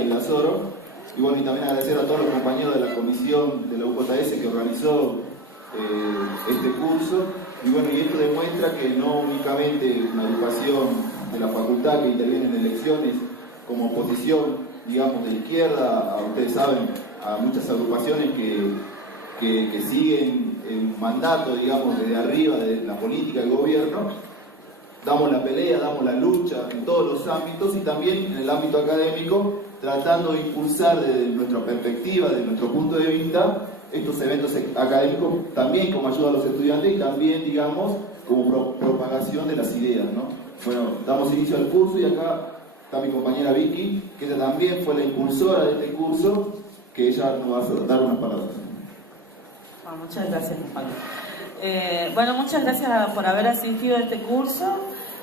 que Lazoro. Y bueno, y también agradecer a todos los compañeros de la comisión de la UJS que organizó este curso. Y bueno, y esto demuestra que no únicamente una agrupación de la facultad que interviene en elecciones como oposición, digamos, de izquierda, ustedes saben, a muchas agrupaciones que siguen el mandato, digamos, desde arriba, de la política del gobierno, damos la pelea, damos la lucha en todos los ámbitos y también en el ámbito académico, tratando de impulsar desde nuestra perspectiva, desde nuestro punto de vista, estos eventos académicos también como ayuda a los estudiantes y también, digamos, como propagación de las ideas, ¿no? Bueno, damos inicio al curso y acá está mi compañera Vicky, que ella también fue la impulsora de este curso, que ella nos va a dar unas palabras. Muchas gracias, Pablo. Bueno, muchas gracias por haber asistido a este curso.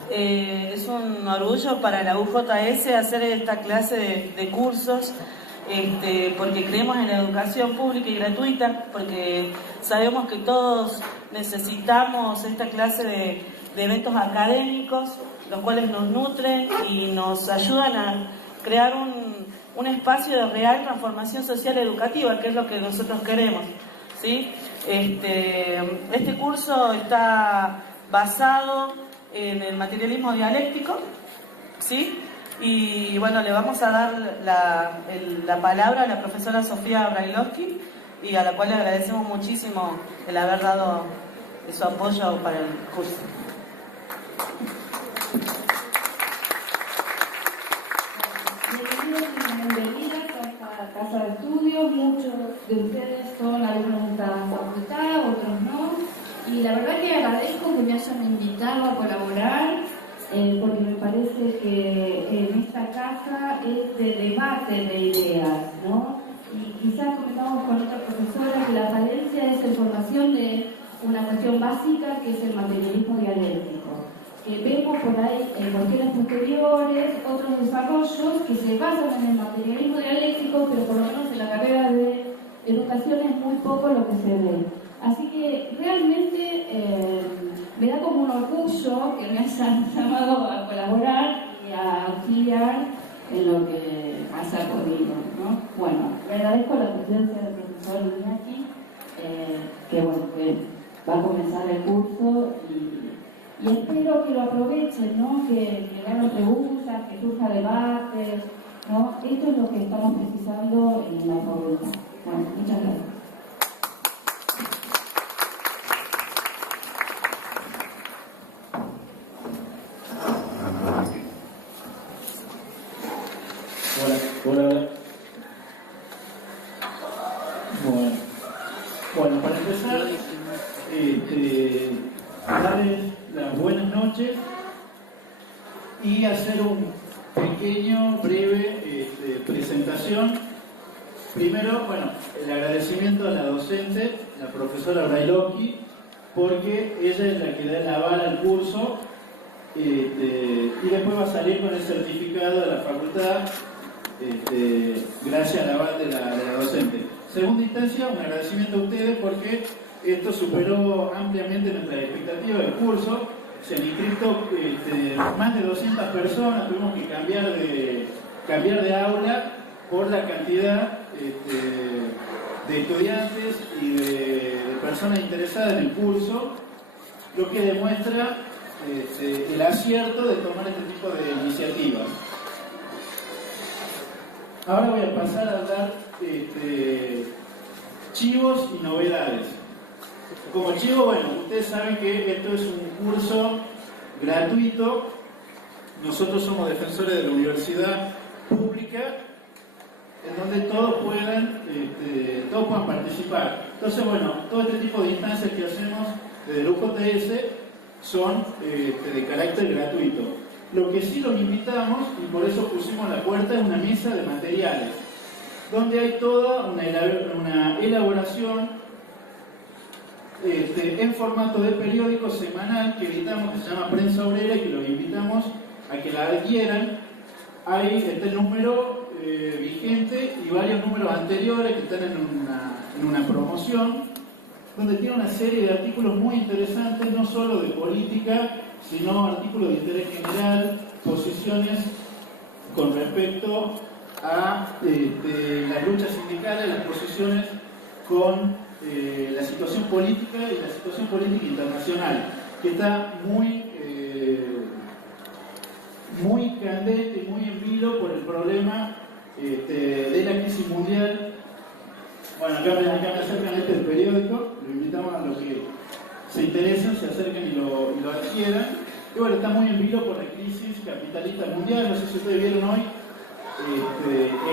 Es un orgullo para la UJS hacer esta clase de cursos, porque creemos en la educación pública y gratuita, porque sabemos que todos necesitamos esta clase de eventos académicos, los cuales nos nutren y nos ayudan a crear un espacio de real transformación social educativa, que es lo que nosotros queremos, ¿sí? Este curso está basado en el materialismo dialéctico, ¿sí? Y bueno, le vamos a dar la palabra a la profesora Sofía Brailovsky, y a la cual le agradecemos muchísimo el haber dado su apoyo para el curso. Bienvenidas a esta casa de estudios. Muchos de ustedes son alumnos de esta facultad, otros no. Y la verdad que agradezco que me hayan invitado a colaborar, porque me parece que en esta casa es de debate de ideas, ¿no? Y quizás comentamos con otra profesora que la falencia es en formación de una cuestión básica que es el materialismo dialéctico. Que vemos por ahí en cuestiones posteriores otros desarrollos que se basan en el materialismo dialéctico, pero por lo menos en la carrera de educación es muy poco lo que se ve. Así que realmente me da como un orgullo que me hayan llamado a colaborar y a auxiliar en lo que haya podido, ¿no? Bueno, le agradezco la presencia del profesor Iñaki, que bueno, que va a comenzar el curso y espero que lo aprovechen, ¿no? Que le hagan preguntas, que surja debate, ¿no? Esto es lo que estamos precisando en la facultad. Bueno, muchas gracias. Hola. Bueno, para empezar, darles las buenas noches y hacer un pequeño, breve presentación. Primero, bueno, el agradecimiento a la docente, la profesora Brailovsky, porque ella es la que da el aval al curso y después va a salir con el certificado de la facultad, gracias al aval de la docente. Segunda instancia, un agradecimiento a ustedes porque esto superó ampliamente nuestras expectativas del curso. Se han inscrito más de 200 personas, tuvimos que cambiar de aula por la cantidad de estudiantes y de personas interesadas en el curso, lo que demuestra el acierto de tomar este tipo de iniciativas. Ahora voy a pasar a dar chivos y novedades. Como chivo, bueno, ustedes saben que esto es un curso gratuito. Nosotros somos defensores de la universidad pública, en donde todos puedan participar. Entonces, bueno, todo este tipo de instancias que hacemos desde el UJS son de carácter gratuito. Lo que sí los invitamos, y por eso pusimos la puerta, es una mesa de materiales, donde hay toda una elaboración en formato de periódico semanal que editamos, que se llama Prensa Obrera, y que los invitamos a que la adquieran. Hay el número vigente y varios números anteriores que están en una promoción, donde tiene una serie de artículos muy interesantes, no solo de política, sino artículos de interés general, posiciones con respecto a las luchas sindicales, las posiciones con la situación política y la situación política internacional, que está muy candente y muy en vilo por el problema de la crisis mundial. Bueno, acá me acercan el periódico, lo invitamos a los que se interesan, se acerquen y lo adquieran. Y bueno, está muy en vilo por la crisis capitalista mundial. No sé si ustedes vieron hoy,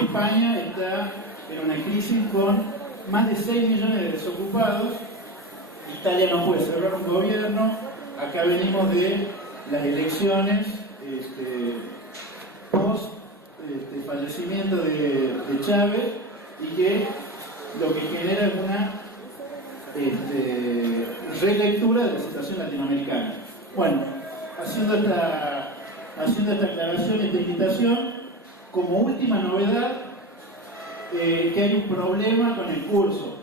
España está en una crisis con más de 6 millones de desocupados. Italia no puede cerrar un gobierno. Acá venimos de las elecciones post fallecimiento de Chávez, y que lo que genera es una relectura de la situación latinoamericana. Bueno, haciendo esta aclaración, esta invitación, como última novedad, que hay un problema con el curso.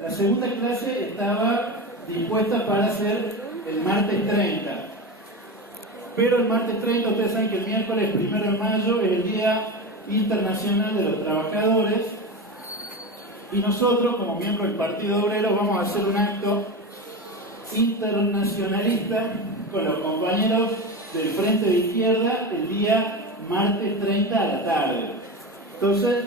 La segunda clase estaba dispuesta para ser el martes 30, pero el martes 30, ustedes saben que el miércoles 1 de mayo es el Día Internacional de los Trabajadores, y nosotros, como miembros del Partido Obrero, vamos a hacer un acto internacionalista con los compañeros del Frente de Izquierda el día martes 30 a la tarde. Entonces,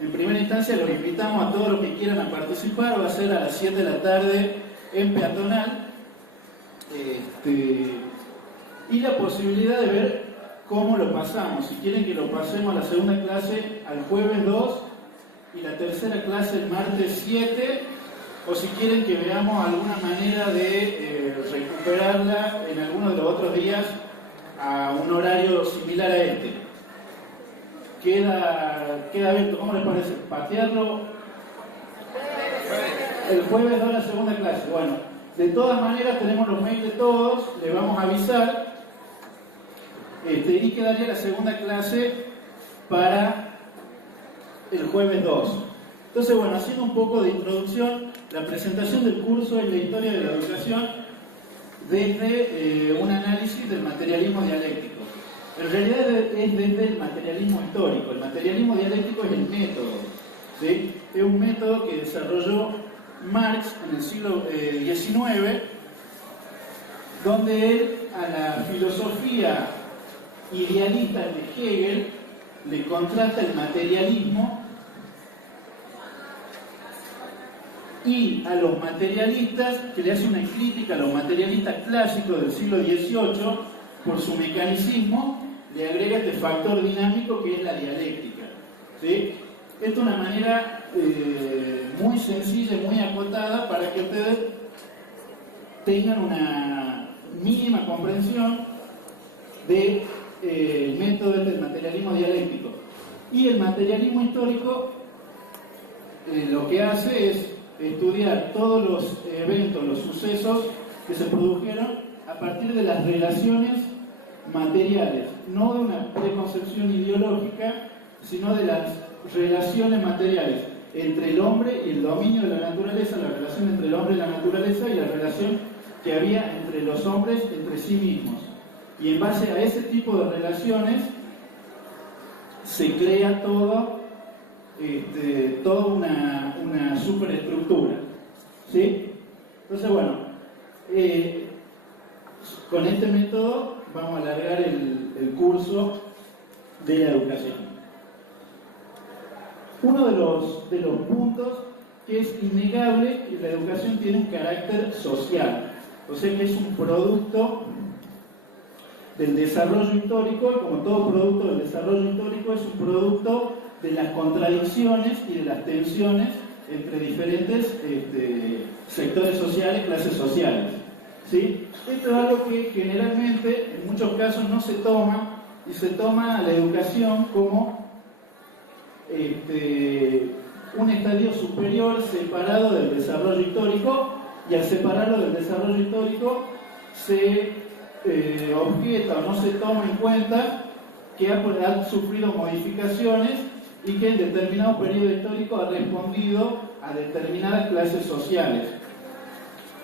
en primera instancia los invitamos a todos los que quieran a participar. Va a ser a las 7 de la tarde en Peatonal, y la posibilidad de ver cómo lo pasamos. Si quieren que lo pasemos a la segunda clase al jueves 2 y la tercera clase el martes 7, o si quieren que veamos alguna manera de recuperarla en alguno de los otros días a un horario similar a este. Queda abierto. ¿Cómo les parece? ¿Patearlo el jueves 2 la segunda clase? Bueno, de todas maneras tenemos los mails de todos, les vamos a avisar, y quedaría la segunda clase para el jueves 2. Entonces, bueno, haciendo un poco de introducción, la presentación del curso es la historia de la educación desde un análisis del materialismo dialéctico. En realidad es desde el materialismo histórico. El materialismo dialéctico es el método, ¿sí? Es un método que desarrolló Marx en el siglo XIX, donde él a la filosofía idealista de Hegel le contrasta el materialismo, y a los materialistas, que le hace una crítica a los materialistas clásicos del siglo XVIII, por su mecanicismo, le agrega este factor dinámico que es la dialéctica, ¿sí? Esto es una manera muy sencilla y muy acotada para que ustedes tengan una mínima comprensión del método del materialismo dialéctico. Y el materialismo histórico lo que hace es estudiar todos los eventos, los sucesos que se produjeron a partir de las relaciones materiales, no de una preconcepción ideológica, sino de las relaciones materiales entre el hombre y el dominio de la naturaleza, la relación entre el hombre y la naturaleza, y la relación que había entre los hombres entre sí mismos. Y en base a ese tipo de relaciones se crea toda una superestructura, ¿sí? Entonces, bueno, con este método vamos a alargar el curso de la educación. Uno de los puntos que es innegable, que la educación tiene un carácter social, o sea que es un producto del desarrollo histórico, y como todo producto del desarrollo histórico es un producto de las contradicciones y de las tensiones entre diferentes sectores sociales, clases sociales, ¿sí? Esto es algo que generalmente en muchos casos no se toma, y se toma a la educación como un estadio superior separado del desarrollo histórico, y al separarlo del desarrollo histórico se objeta o no se toma en cuenta que ha sufrido modificaciones y que en determinado periodo histórico ha respondido a determinadas clases sociales,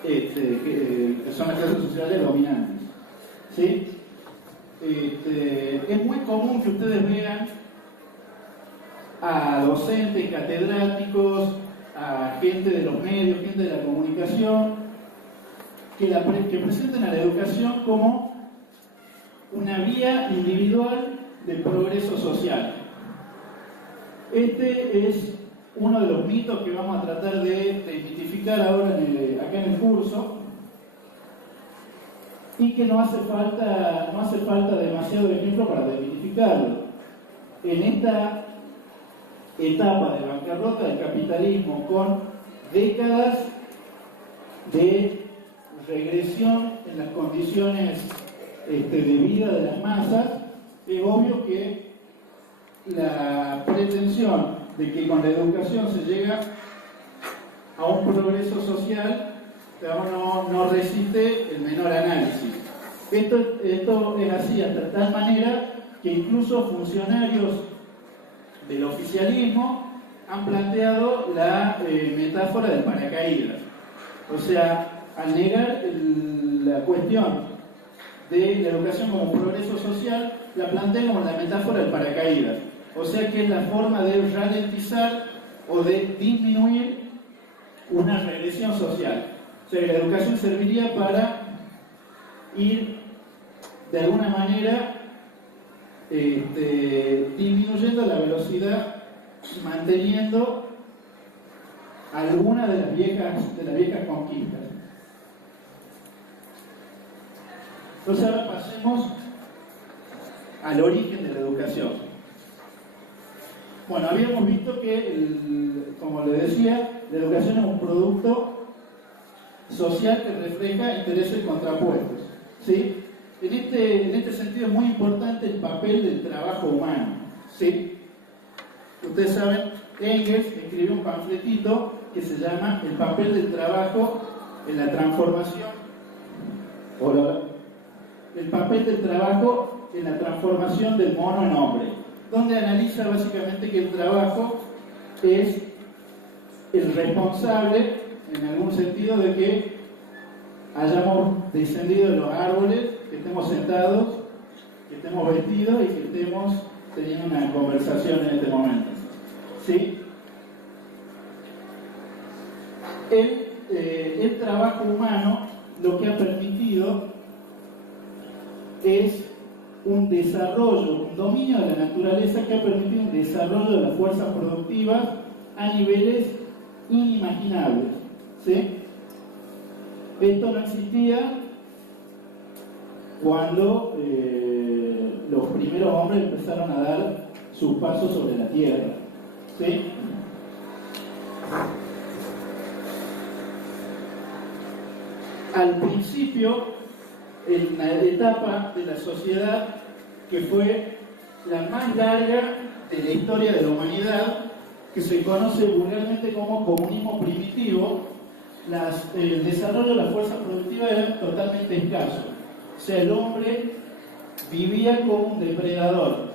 que son las clases sociales dominantes, ¿sí? Es muy común que ustedes vean a docentes, catedráticos, a gente de los medios, gente de la comunicación, que presenten a la educación como una vía individual de progreso social. Este es uno de los mitos que vamos a tratar de identificar ahora acá en el curso, y que no hace falta demasiado ejemplo para identificarlo. En esta etapa de bancarrota del capitalismo, con décadas de regresión en las condiciones de vida de las masas, es obvio que la pretensión de que con la educación se llega a un progreso social, no resiste el menor análisis. Esto es así hasta tal manera que incluso funcionarios del oficialismo han planteado la metáfora del paracaídas. O sea, al negar la cuestión de la educación como progreso social, la plantean como la metáfora del paracaídas. O sea que es la forma de ralentizar o de disminuir una regresión social. O sea que la educación serviría para ir de alguna manera disminuyendo la velocidad y manteniendo alguna de las viejas conquistas. Entonces ahora pasemos al origen de la educación. Bueno, habíamos visto que, como le decía, la educación es un producto social que refleja intereses contrapuestos, ¿sí? En este sentido es muy importante el papel del trabajo humano, ¿sí? Ustedes saben, Engels escribió un panfletito que se llama El papel del trabajo en la transformación. El papel del trabajo en la transformación del mono en hombre, donde analiza básicamente que el trabajo es el responsable, en algún sentido, de que hayamos descendido de los árboles, que estemos sentados, que estemos vestidos y que estemos teniendo una conversación en este momento. ¿Sí? El trabajo humano lo que ha permitido es un desarrollo, un dominio de la naturaleza que ha permitido un desarrollo de las fuerzas productivas a niveles inimaginables, ¿sí? Esto no existía cuando los primeros hombres empezaron a dar sus pasos sobre la tierra, ¿sí? Al principio, en la etapa de la sociedad que fue la más larga de la historia de la humanidad, que se conoce vulgarmente como comunismo primitivo, el desarrollo de la fuerza productiva era totalmente escaso. O sea, el hombre vivía como un depredador,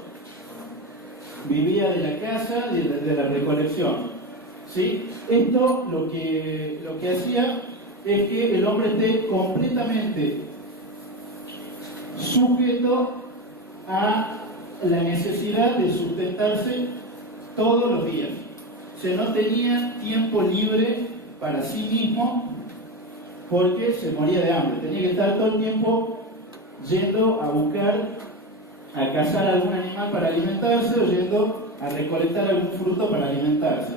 vivía de la caza y de la recolección, ¿sí? Esto lo que hacía es que el hombre esté completamente sujeto a la necesidad de sustentarse todos los días. O sea, no tenía tiempo libre para sí mismo porque se moría de hambre. Tenía que estar todo el tiempo yendo a buscar, a cazar algún animal para alimentarse o yendo a recolectar algún fruto para alimentarse.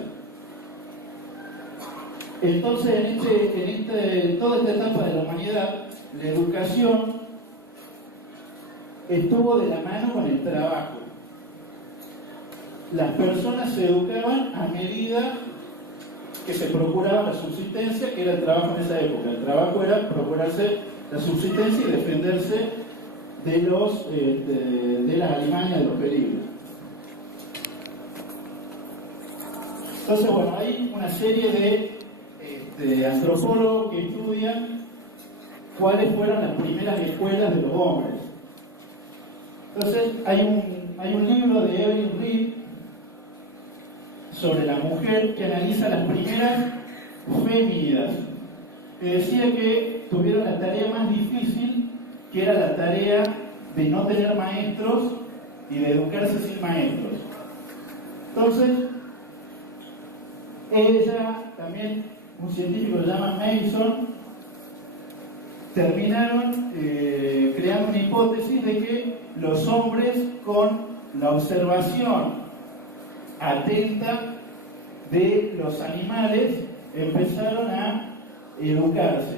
Entonces, en toda esta etapa de la humanidad, la educación estuvo de la mano con el trabajo. Las personas se educaban a medida que se procuraba la subsistencia, que era el trabajo en esa época. El trabajo era procurarse la subsistencia y defenderse de las alimañas, de los peligros. Entonces, bueno, hay una serie de antropólogos que estudian cuáles fueron las primeras escuelas de los hombres. Entonces, hay un libro de Evelyn Reed sobre la mujer que analiza las primeras féminas, que decía que tuvieron la tarea más difícil, que era la tarea de no tener maestros y de educarse sin maestros. Entonces, ella, también un científico que se llama Mason, terminaron creando una hipótesis de que los hombres, con la observación atenta de los animales, empezaron a educarse.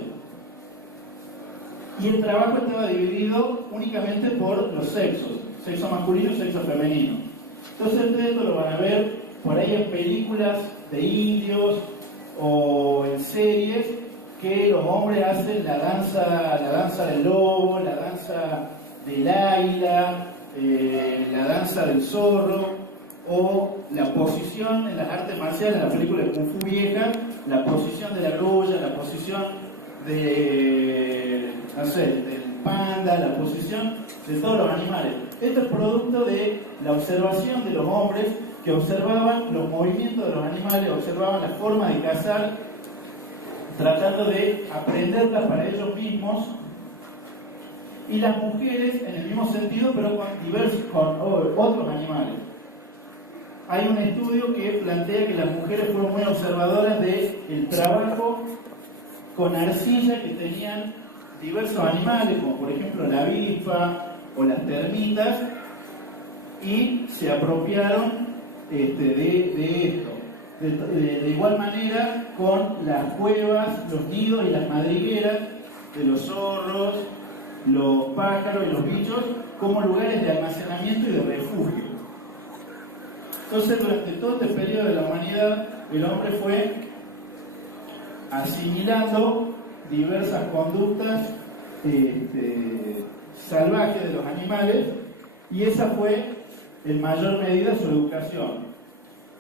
Y el trabajo estaba dividido únicamente por los sexos, sexo masculino y sexo femenino. Entonces ustedes esto lo van a ver por ahí en películas de indios o en series, que los hombres hacen la danza del lobo, la danza del águila, la danza del zorro, o la posición en las artes marciales, en la película de Kung Fu vieja, la posición de la grulla, la posición de, no sé, del panda, la posición de todos los animales. Esto es producto de la observación de los hombres, que observaban los movimientos de los animales, observaban la forma de cazar, tratando de aprenderlas para ellos mismos, y las mujeres en el mismo sentido, pero con otros animales. Hay un estudio que plantea que las mujeres fueron muy observadoras del trabajo con arcilla que tenían diversos animales, como por ejemplo la avispa o las termitas, y se apropiaron de esto. De igual manera con las cuevas, los nidos y las madrigueras de los zorros, los pájaros y los bichos, como lugares de almacenamiento y de refugio. Entonces, durante todo este periodo de la humanidad, el hombre fue asimilando diversas conductas salvajes de los animales, y esa fue en mayor medida su educación.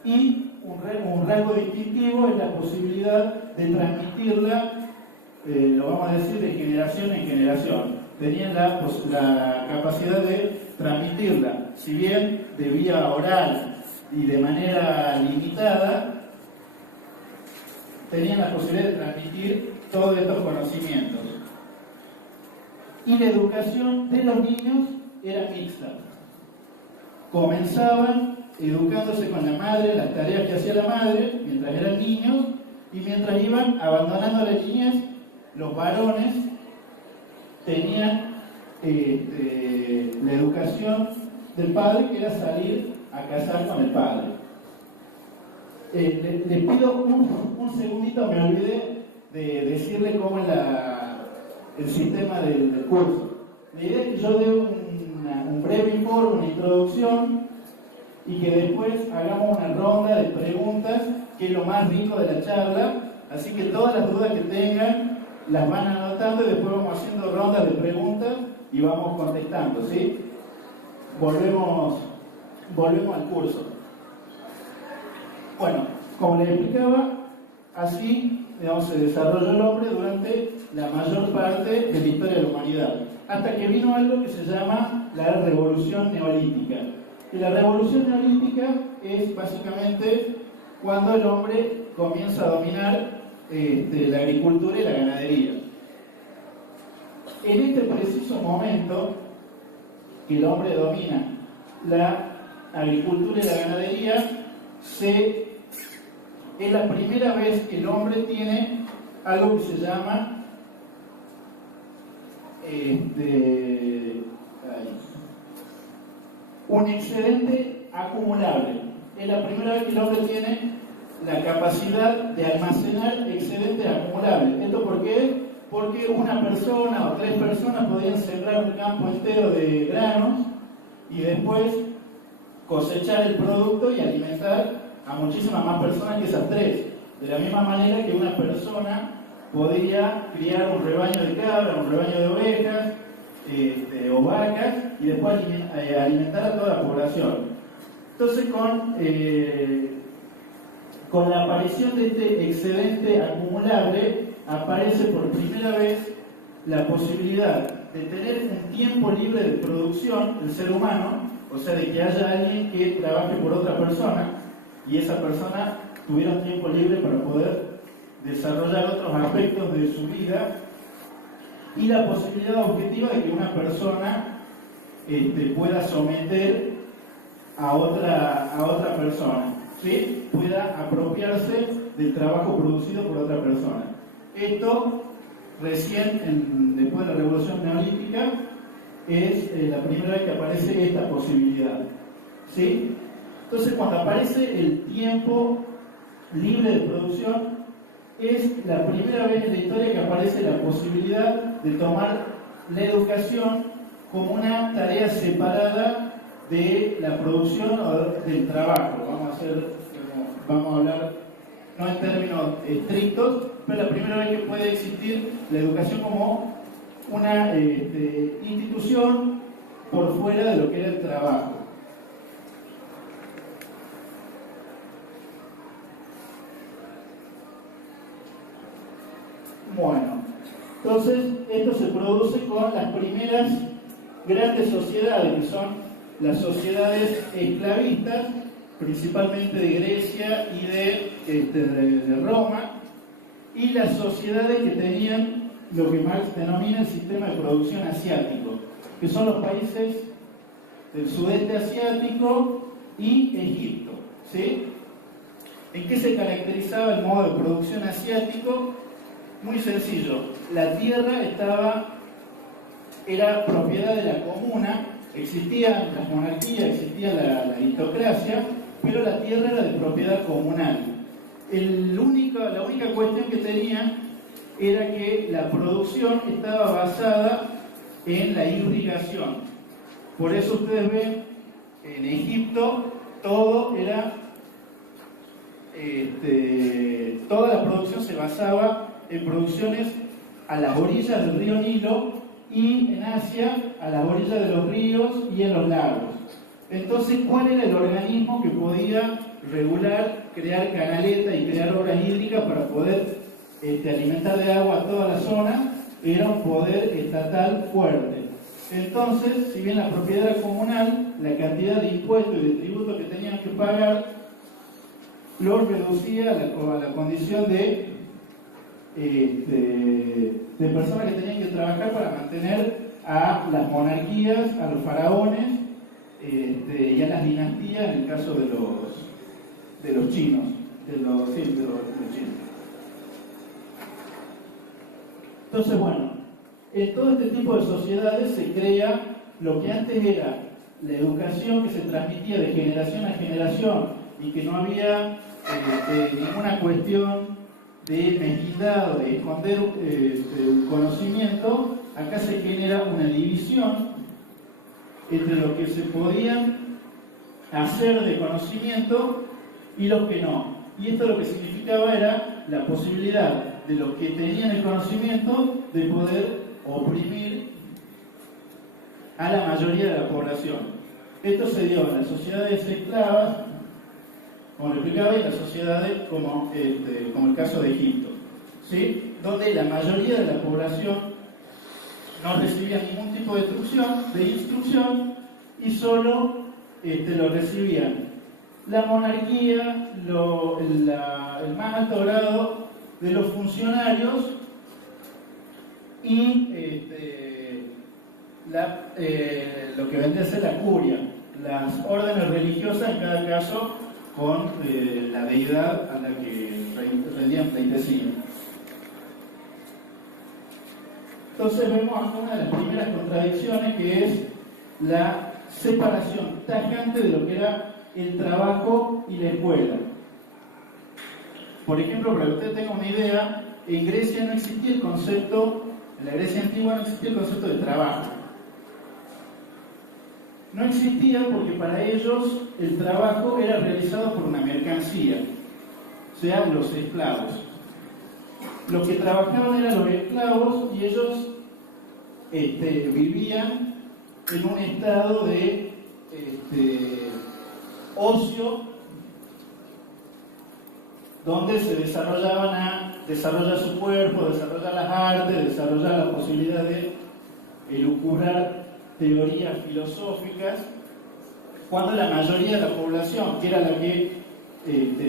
Y un rasgo distintivo es la posibilidad de transmitirla, lo vamos a decir, de generación en generación. Tenían la capacidad de transmitirla, si bien de vía oral y de manera limitada, tenían la posibilidad de transmitir todos estos conocimientos. Y la educación de los niños era mixta. Comenzaban educándose con la madre, las tareas que hacía la madre mientras eran niños, y mientras iban abandonando a la niñez, los varones tenían la educación del padre, que era salir a cazar con el padre. Les pido un segundito, me olvidé de decirle cómo es el sistema del curso. La idea es que yo dé un breve informe, una introducción, y que después hagamos una ronda de preguntas, que es lo más rico de la charla. Así que todas las dudas que tengan las van anotando, y después vamos haciendo rondas de preguntas y vamos contestando, ¿sí? Volvemos al curso. Bueno, como les explicaba, así, digamos, se desarrolló el hombre durante la mayor parte de la historia de la humanidad, hasta que vino algo que se llama la Revolución Neolítica. Y la Revolución Neolítica es básicamente cuando el hombre comienza a dominar la agricultura y la ganadería. En este preciso momento que el hombre domina la agricultura y la ganadería, es la primera vez que el hombre tiene algo que se llama un excedente acumulable. Es la primera vez que el hombre tiene la capacidad de almacenar excedentes acumulables. ¿Esto por qué? Porque una persona o 3 personas podían sembrar un campo entero de granos y después cosechar el producto y alimentar a muchísimas más personas que esas 3. De la misma manera que una persona podía criar un rebaño de cabras, un rebaño de ovejas o vacas, y después alimentar a toda la población. Entonces, con la aparición de este excedente acumulable, aparece por primera vez la posibilidad de tener un tiempo libre de producción del ser humano, o sea, de que haya alguien que trabaje por otra persona, y esa persona tuviera un tiempo libre para poder desarrollar otros aspectos de su vida, y la posibilidad objetiva de que una persona pueda someter a otra persona, ¿sí? Pueda apropiarse del trabajo producido por otra persona. Esto recién, después de la Revolución Neolítica, es la primera vez que aparece esta posibilidad, ¿sí? Entonces, cuando aparece el tiempo libre de producción, es la primera vez en la historia que aparece la posibilidad de tomar la educación como una tarea separada de la producción o del trabajo. Vamos a hablar no en términos estrictos, pero la primera vez que puede existir la educación como una institución por fuera de lo que era el trabajo. Bueno, entonces esto se produce con las primeras grandes sociedades, que son las sociedades esclavistas, principalmente de Grecia y de Roma, y las sociedades que tenían lo que Marx denomina el sistema de producción asiático, que son los países del sudeste asiático y Egipto, ¿sí? ¿En qué se caracterizaba el modo de producción asiático? Muy sencillo, la tierra era propiedad de la comuna, existían las monarquías, existía la aristocracia, pero la tierra era de propiedad comunal. La única cuestión que tenía era que la producción estaba basada en la irrigación. Por eso ustedes ven, en Egipto, toda la producción se basaba en producciones a las orillas del río Nilo y en Asia a las orillas de los ríos y en los lagos. Entonces, ¿cuál era el organismo que podía regular, crear canaletas y crear obras hídricas para poder alimentar de agua a toda la zona? Era un poder estatal fuerte. Entonces, si bien la propiedad era comunal, la cantidad de impuestos y de tributos que tenían que pagar los reducía a la condición de personas que tenían que trabajar para mantener a las monarquías, a los faraones y a las dinastías, en el caso de los chinos, de los chinos. Entonces, bueno, en todo este tipo de sociedades se crea lo que antes era la educación que se transmitía de generación a generación y que no había ninguna cuestión de mezquindad o de esconder el conocimiento. Acá se genera una división entre lo que se podían hacer de conocimiento y los que no. Y esto lo que significaba era la posibilidad de los que tenían el conocimiento de poder oprimir a la mayoría de la población. Esto se dio en las sociedades esclavas, como lo explicaba, y las sociedades como el caso de Egipto, ¿sí? Donde la mayoría de la población no recibía ningún tipo de instrucción y solo lo recibían la monarquía, el más alto grado de los funcionarios y lo que vendría a ser la curia, las órdenes religiosas, en cada caso con la deidad a la que rendían pleitesía. Entonces vemos acá una de las primeras contradicciones, que es la separación tajante de lo que era el trabajo y la escuela. Por ejemplo, para que usted tenga una idea, en Grecia no existía el concepto, en la Grecia antigua no existía el concepto de trabajo. No existía porque para ellos el trabajo era realizado por una mercancía, o sea, los esclavos. Los que trabajaban eran los esclavos y ellos vivían en un estado de ocio, donde se desarrollaban a desarrollar su cuerpo, desarrollar las artes, desarrollar la posibilidad de elucubrar teorías filosóficas, cuando la mayoría de la población, que era la que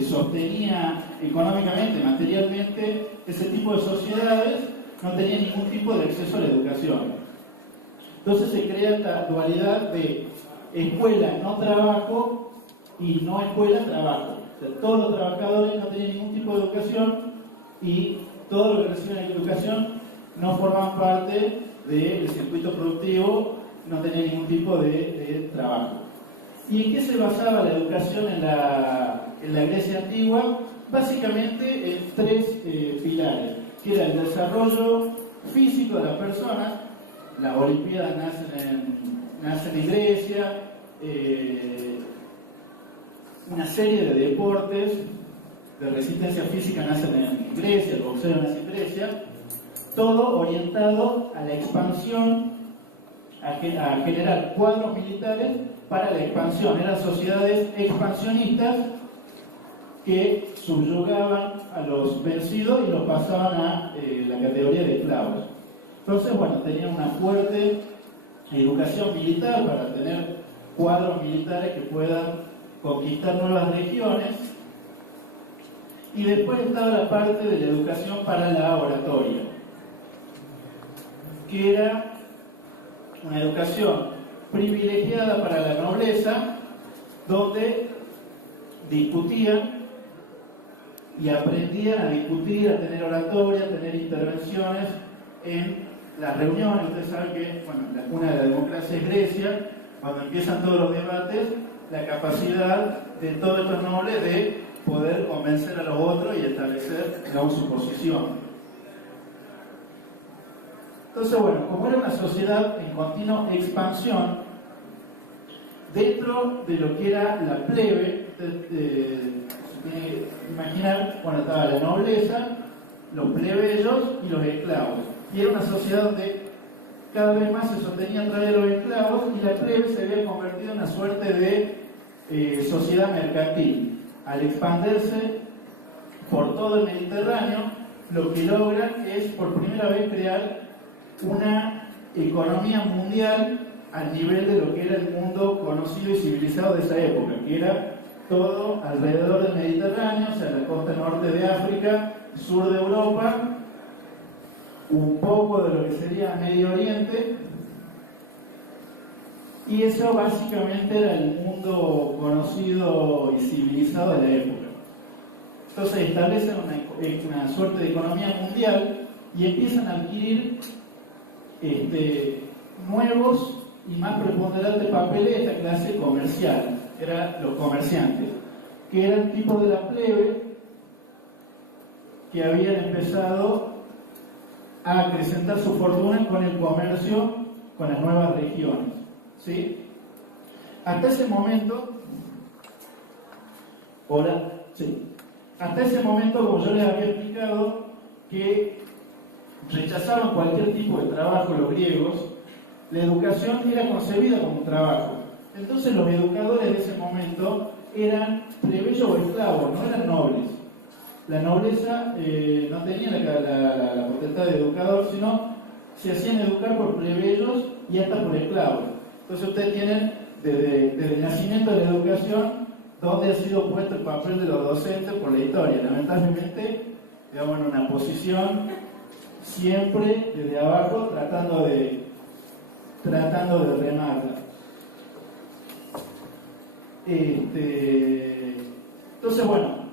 sostenía económicamente, materialmente, ese tipo de sociedades, no tenía ningún tipo de acceso a la educación. Entonces se crea esta dualidad de escuela, no trabajo, y no escuela, trabajo. O sea, todos los trabajadores no tenían ningún tipo de educación y todo lo que reciben educación no forman parte del circuito productivo, no tenían ningún tipo de trabajo. ¿Y en qué se basaba la educación en la Grecia antigua? Básicamente en tres pilares, que era el desarrollo físico de las personas. Las Olimpiadas nacen en Grecia, una serie de deportes de resistencia física nacen en Grecia, el boxeo nace en Grecia, todo orientado a la expansión, a generar cuadros militares para la expansión. Eran sociedades expansionistas que subyugaban a los vencidos y los pasaban a la categoría de esclavos. Entonces, bueno, tenían una fuerte educación militar para tener cuadros militares que puedan conquistar nuevas regiones. Y después estaba la parte de la educación para la oratoria, que era una educación privilegiada para la nobleza, donde discutían y aprendían a discutir, a tener oratoria, a tener intervenciones en las reuniones. Ustedes saben que, bueno, la cuna de la democracia es Grecia. Cuando empiezan todos los debates, la capacidad de todos estos nobles de poder convencer a los otros y establecer, digamos, su posición. Entonces, bueno, como era una sociedad en continua expansión, dentro de lo que era la plebe, se tiene que imaginar, bueno, estaba la nobleza, los plebeyos y los esclavos. Y era una sociedad donde cada vez más se sostenía a través de los esclavos y la plebe se había convertido en una suerte de sociedad mercantil. Al expandirse por todo el Mediterráneo, lo que logran es por primera vez crear una economía mundial al nivel de lo que era el mundo conocido y civilizado de esa época, que era todo alrededor del Mediterráneo, o sea, la costa norte de África, sur de Europa, un poco de lo que sería Medio Oriente, y eso básicamente era el mundo conocido y civilizado de la época. Entonces establecen una suerte de economía mundial y empiezan a adquirir nuevos y más preponderantes papeles de esta clase comercial, que eran los comerciantes, que eran tipos de la plebe que habían empezado a acrecentar su fortuna con el comercio con las nuevas regiones. ¿Sí? Hasta ese momento, hasta ese momento, como yo les había explicado, que rechazaron cualquier tipo de trabajo los griegos, la educación era concebida como un trabajo. Entonces los educadores de ese momento eran plebeyos o esclavos, no eran nobles. La nobleza no tenía la potestad de educador, sino se hacían educar por plebeyos y hasta por esclavos. Entonces ustedes tienen desde el nacimiento de la educación donde ha sido puesto el papel de los docentes por la historia. Lamentablemente, digamos, en una posición siempre desde abajo tratando de remarla. Entonces, bueno,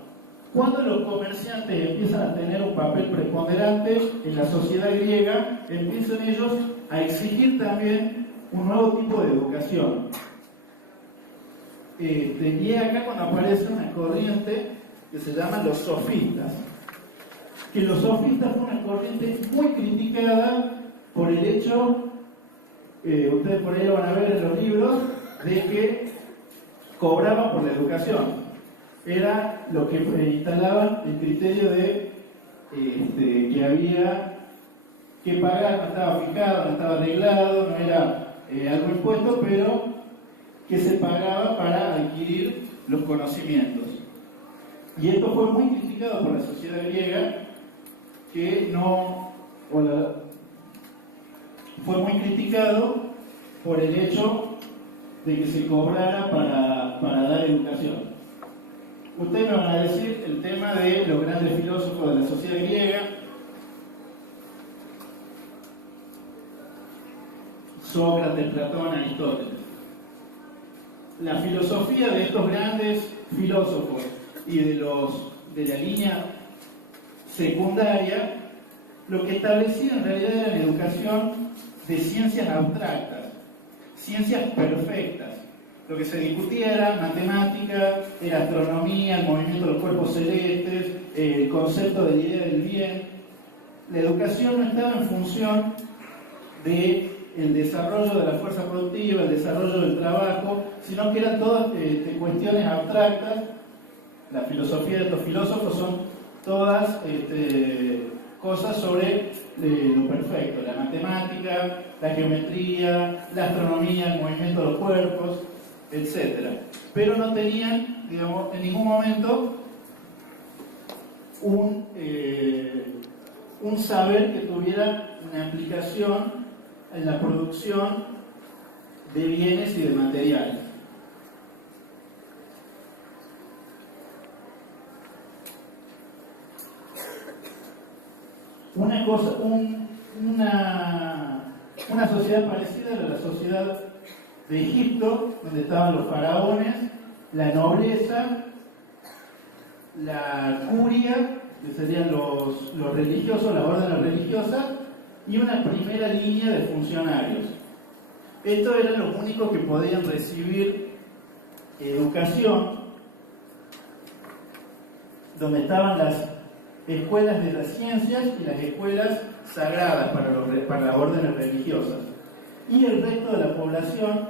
cuando los comerciantes empiezan a tener un papel preponderante en la sociedad griega, empiezan ellos a exigir también un nuevo tipo de educación. Y es acá cuando aparece una corriente que se llama los sofistas. Que los sofistas fue una corriente muy criticada por el hecho, ustedes por ahí lo van a ver en los libros, de que cobraban por la educación. Era lo que instalaban el criterio de que había que pagar, no estaba fijado, no estaba arreglado, no era algo impuesto, pero que se pagaba para adquirir los conocimientos. Y esto fue muy criticado por la sociedad griega, que fue muy criticado por el hecho de que se cobrara para dar educación. Ustedes me van a decir el tema de los grandes filósofos de la sociedad griega. Sócrates, Platón, Aristóteles. la filosofía de estos grandes filósofos y de la línea secundaria, lo que establecía en realidad era la educación de ciencias abstractas, ciencias perfectas. Lo que se discutía era matemática, era astronomía, el movimiento de los cuerpos celestes, el concepto de la idea del bien. La educación no estaba en función del desarrollo de la fuerza productiva, el desarrollo del trabajo, sino que eran todas cuestiones abstractas. La filosofía de estos filósofos son todas cosas sobre lo perfecto, la matemática, la geometría, la astronomía, el movimiento de los cuerpos, etc. Pero no tenían, digamos, en ningún momento un saber que tuviera una aplicación en la producción de bienes y de materiales. Una cosa, una sociedad parecida era la sociedad de Egipto, donde estaban los faraones, la nobleza, la curia, que serían los religiosos, las órdenes religiosas, y una primera línea de funcionarios. Estos eran los únicos que podían recibir educación, donde estaban las escuelas de las ciencias y las escuelas sagradas para las órdenes religiosas. Y el resto de la población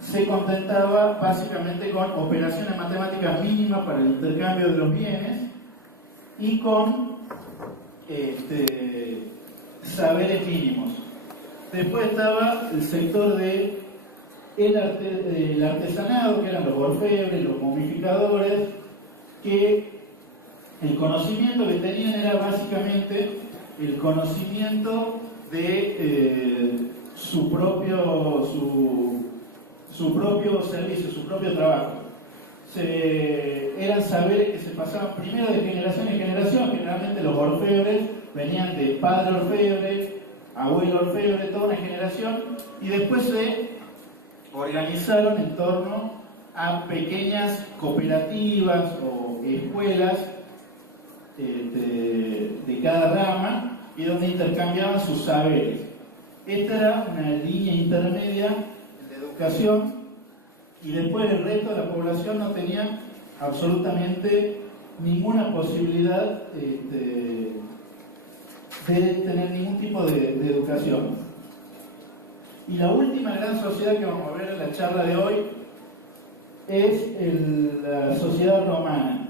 se contentaba básicamente con operaciones matemáticas mínimas para el intercambio de los bienes y con saberes mínimos. Después estaba el sector del artesanado, que eran los orfebres, los momificadores, que el conocimiento que tenían era básicamente el conocimiento de su propio servicio, su propio trabajo. Eran saberes que se pasaban primero de generación en generación. Generalmente los orfebres venían de padre orfebre, abuelo orfebre, toda una generación, y después se organizaron en torno a pequeñas cooperativas o escuelas de cada rama, y donde intercambiaban sus saberes. Esta era una línea intermedia de educación, y después el resto de la población no tenía absolutamente ninguna posibilidad de tener ningún tipo de educación. Y la última gran sociedad que vamos a ver en la charla de hoy es la sociedad romana,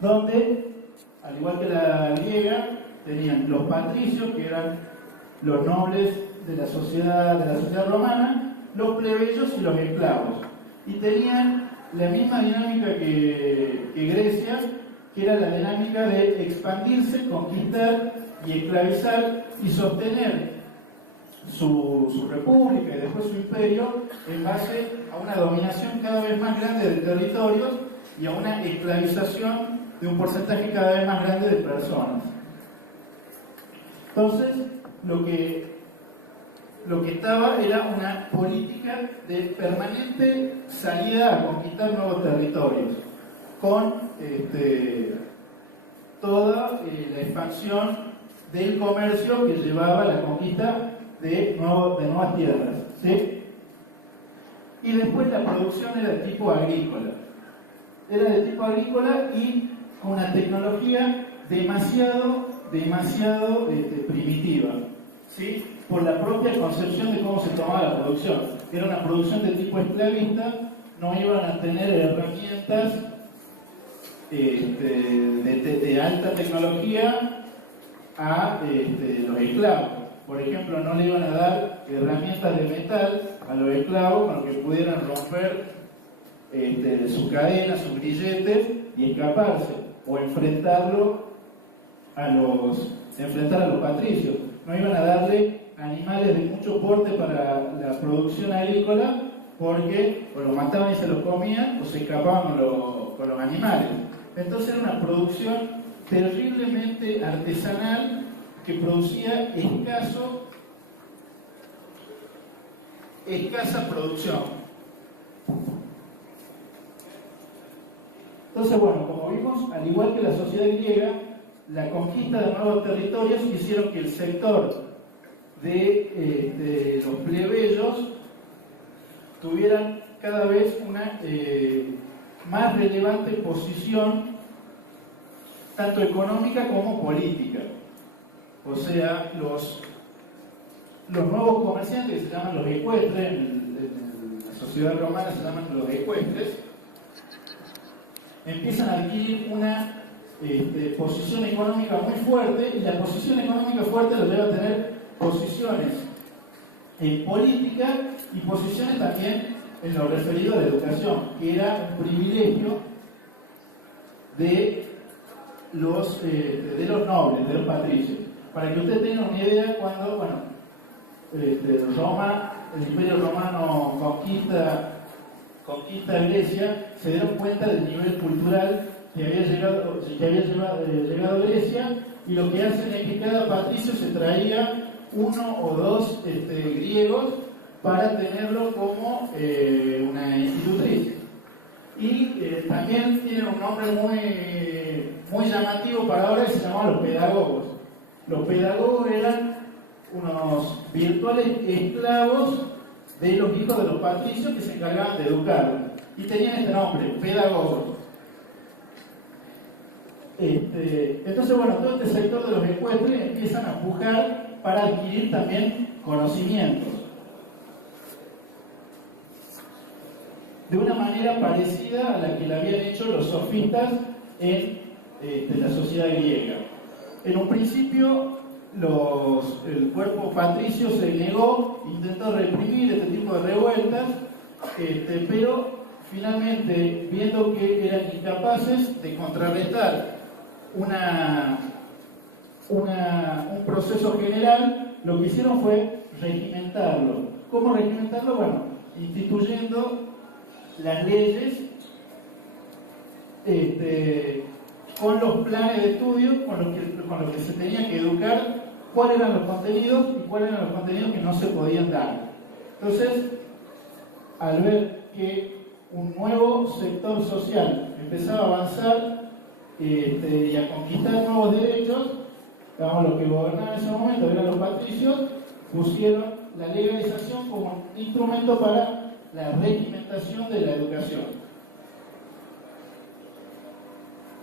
donde, al igual que la griega, tenían los patricios, que eran los nobles de la sociedad romana, los plebeyos y los esclavos. Y tenían la misma dinámica que Grecia, que era la dinámica de expandirse, conquistar y esclavizar y sostener su república y después su imperio en base a una dominación cada vez más grande de territorios y a una esclavización de un porcentaje cada vez más grande de personas. Entonces, lo que estaba era una política de permanente salida a conquistar nuevos territorios, con toda la expansión del comercio que llevaba a la conquista de nuevas tierras, ¿sí? Y después la producción era de tipo agrícola. Era de tipo agrícola y con una tecnología demasiado primitiva, ¿sí? Por la propia concepción de cómo se tomaba la producción. Era una producción de tipo esclavista, no iban a tener herramientas de alta tecnología a los esclavos. Por ejemplo, no le iban a dar herramientas de metal a los esclavos con los que pudieran romper sus cadenas, sus grilletes y escaparse, o enfrentar a los patricios. No iban a darle animales de mucho porte para la producción agrícola, porque o los mataban y se los comían, o se escapaban con los animales. Entonces era una producción terriblemente artesanal que producía escasa producción. Entonces, bueno, como vimos, al igual que la sociedad griega, la conquista de nuevos territorios hicieron que el sector de los plebeyos tuvieran cada vez una más relevante posición, tanto económica como política. O sea, los nuevos comerciantes, que se llaman los ecuestres, en la sociedad romana se llaman los ecuestres, empiezan a adquirir una posición económica muy fuerte, y la posición económica fuerte los lleva a tener posiciones en política y posiciones también en lo referido a la educación, que era un privilegio de los nobles, de los patricios. Para que usted tenga una idea, cuando Roma, el Imperio Romano conquista Grecia, se dieron cuenta del nivel cultural que había llegado a Grecia, y lo que hacen es que cada patricio se traía uno o dos griegos para tenerlo como una institutriz. Y también tienen un nombre muy llamativo para ahora, que se llamaban los pedagogos. Los pedagogos eran unos virtuales esclavos de los hijos de los patricios que se encargaban de educarlos. Y tenían este nombre, pedagogos. Entonces, bueno, todo este sector de los ecuestres empiezan a pujar para adquirir también conocimientos. De una manera parecida a la que le habían hecho los sofistas en la sociedad griega. En un principio, el cuerpo patricio se negó, intentó reprimir este tipo de revueltas, pero finalmente, viendo que eran incapaces de contrarrestar un proceso general, lo que hicieron fue regimentarlo. ¿Cómo regimentarlo? Bueno, instituyendo las leyes con los planes de estudio, con lo que se tenía que educar, cuáles eran los contenidos y cuáles eran los contenidos que no se podían dar. Entonces, al ver que un nuevo sector social empezaba a avanzar y a conquistar nuevos derechos, digamos, los que gobernaban en ese momento eran los patricios, pusieron la legalización como instrumento para la regimentación de la educación.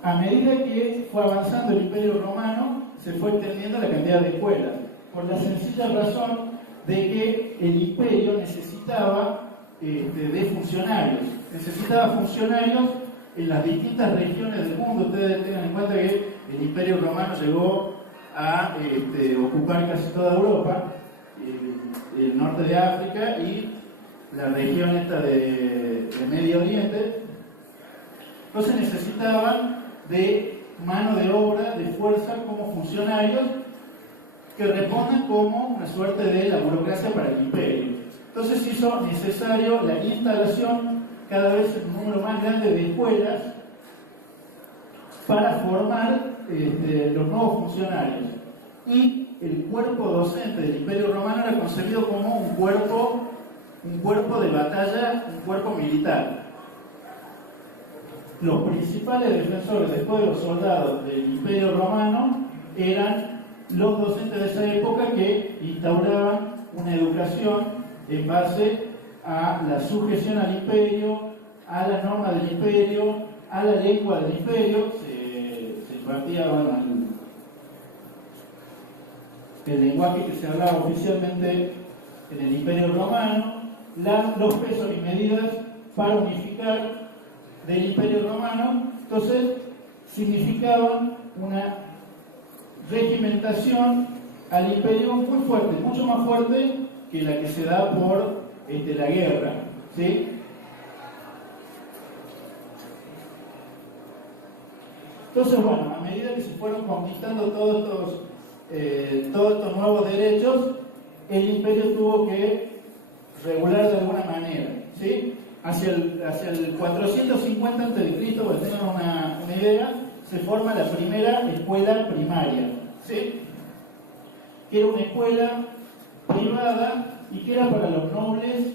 A medida que fue avanzando el Imperio Romano, se fue extendiendo la cantidad de escuelas, por la sencilla razón de que el imperio necesitaba de funcionarios. Necesitaba funcionarios en las distintas regiones del mundo. Ustedes tengan en cuenta que el Imperio Romano llegó a ocupar casi toda Europa, el norte de África y la región esta de Medio Oriente. Entonces necesitaban de mano de obra, de fuerza, como funcionarios que respondan como una suerte de la burocracia para el imperio. Entonces hizo necesario la instalación cada vez en un número más grande de escuelas para formar los nuevos funcionarios. Y el cuerpo docente del Imperio Romano era concebido como un cuerpo de batalla, un cuerpo militar. Los principales defensores después de los soldados del Imperio Romano eran los docentes de esa época, que instauraban una educación en base a la sujeción al imperio, a las normas del imperio, a la lengua del imperio. Se impartía el lenguaje que se hablaba oficialmente en el Imperio Romano, los pesos y medidas para unificar del Imperio Romano. Entonces significaban una regimentación al imperio muy fuerte, mucho más fuerte que la que se da por la guerra, ¿sí? Entonces, bueno, a medida que se fueron conquistando todos estos nuevos derechos, el imperio tuvo que regular de alguna manera, ¿sí? Hacia el 450 a.C., para que tengan una idea, se forma la primera escuela primaria, ¿sí? Que era una escuela privada y que era para los nobles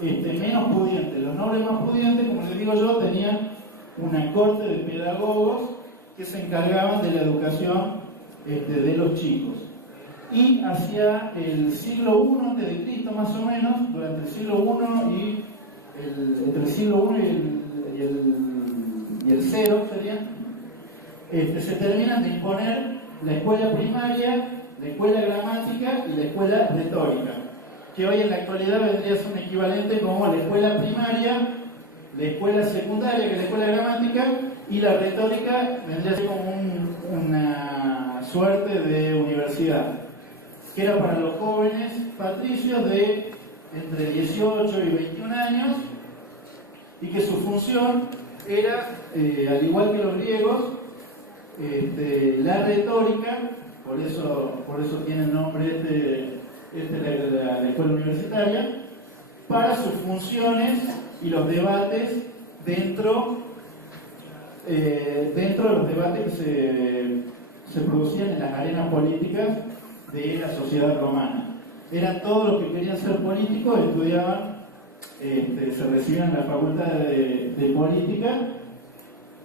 menos pudientes. Los nobles más pudientes, como les digo yo, tenían una corte de pedagogos que se encargaban de la educación de los chicos. Y hacia el siglo I a.C., más o menos, durante el siglo I y entre el siglo I y el 0 sería, se terminan de imponer la escuela primaria, la escuela gramática y la escuela retórica, que hoy en la actualidad vendría a ser un equivalente como la escuela primaria, la escuela secundaria, que es la escuela gramática, y la retórica vendría a ser como una suerte de universidad, que era para los jóvenes patricios de entre 18 y 21 años, y que su función era, al igual que los griegos, la retórica, por eso tiene el nombre la escuela universitaria, para sus funciones y los debates dentro de los debates que se producían en las arenas políticas de la sociedad romana. Eran todos los que querían ser políticos, estudiaban, se recibían en la facultad de política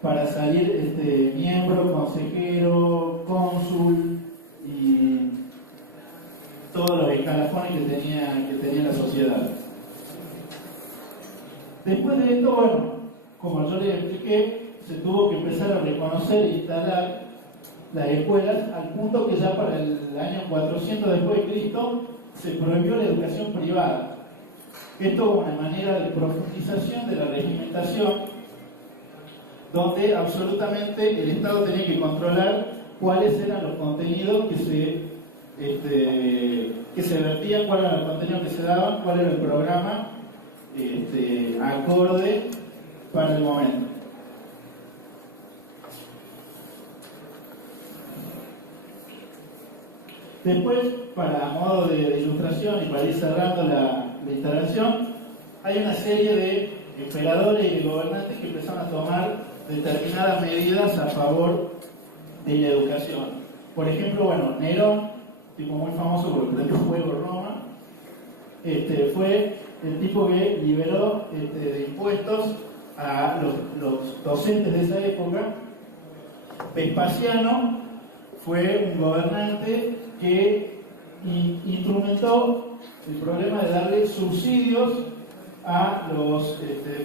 para salir miembro, consejero, cónsul y todos los escalafones que tenía la sociedad. Después de esto, bueno, como yo les expliqué, se tuvo que empezar a reconocer e instalar las escuelas, al punto que ya para el año 400 después de Cristo se prohibió la educación privada. Esto como una manera de profundización de la regimentación, donde absolutamente el Estado tenía que controlar cuáles eran los contenidos que se vertían, cuáles eran los contenidos que se daban, cuál era el programa acorde para el momento. Después, para modo de ilustración y para ir cerrando la instalación, hay una serie de emperadores y de gobernantes que empezaron a tomar determinadas medidas a favor de la educación. Por ejemplo, bueno, Nerón, tipo muy famoso por el prendió fuego Roma, fue el tipo que liberó de impuestos a los docentes de esa época. Vespasiano fue un gobernante que instrumentó el problema de darle subsidios a los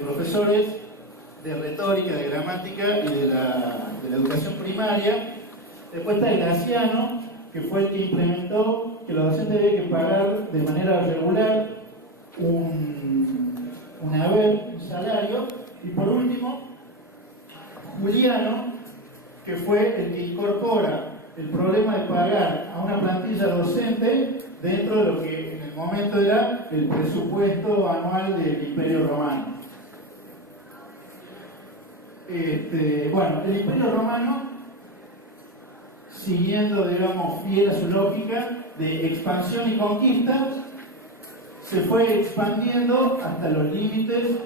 profesores de retórica, de gramática y de la educación primaria. Después está Graciano, que fue el que implementó que los docentes debían que pagar de manera regular un salario. Y por último, Juliano, que fue el que incorpora el problema de pagar a una plantilla docente dentro de lo que en el momento era el presupuesto anual del Imperio Romano. Bueno, el Imperio Romano, siguiendo, digamos, fiel a su lógica de expansión y conquista, se fue expandiendo hasta los límites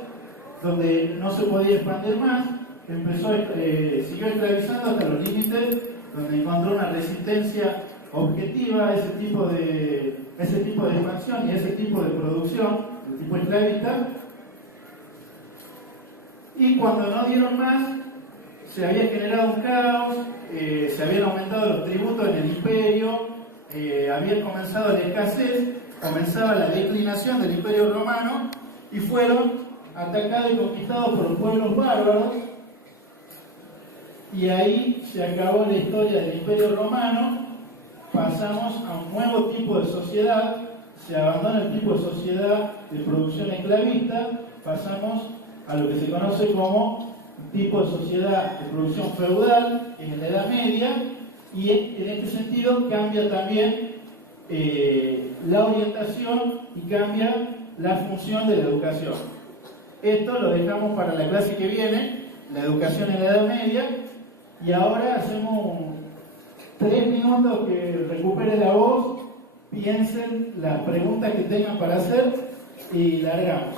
donde no se podía expandir más. Siguió esclavizando hasta los límites donde encontró una resistencia objetiva a ese tipo de expansión y a ese tipo de producción, el tipo esclavista. Y cuando no dieron más, se había generado un caos, se habían aumentado los tributos en el imperio, había comenzado la escasez, comenzaba la declinación del Imperio Romano y fueron atacados y conquistados por pueblos bárbaros. Y ahí se acabó la historia del Imperio Romano, pasamos a un nuevo tipo de sociedad, se abandona el tipo de sociedad de producción esclavista, pasamos a lo que se conoce como un tipo de sociedad de producción feudal en la Edad Media, y en este sentido cambia también la orientación y cambia la función de la educación. Esto lo dejamos para la clase que viene, la educación en la Edad Media. Y ahora hacemos 3 minutos que recupere la voz, piensen las preguntas que tengan para hacer y largamos.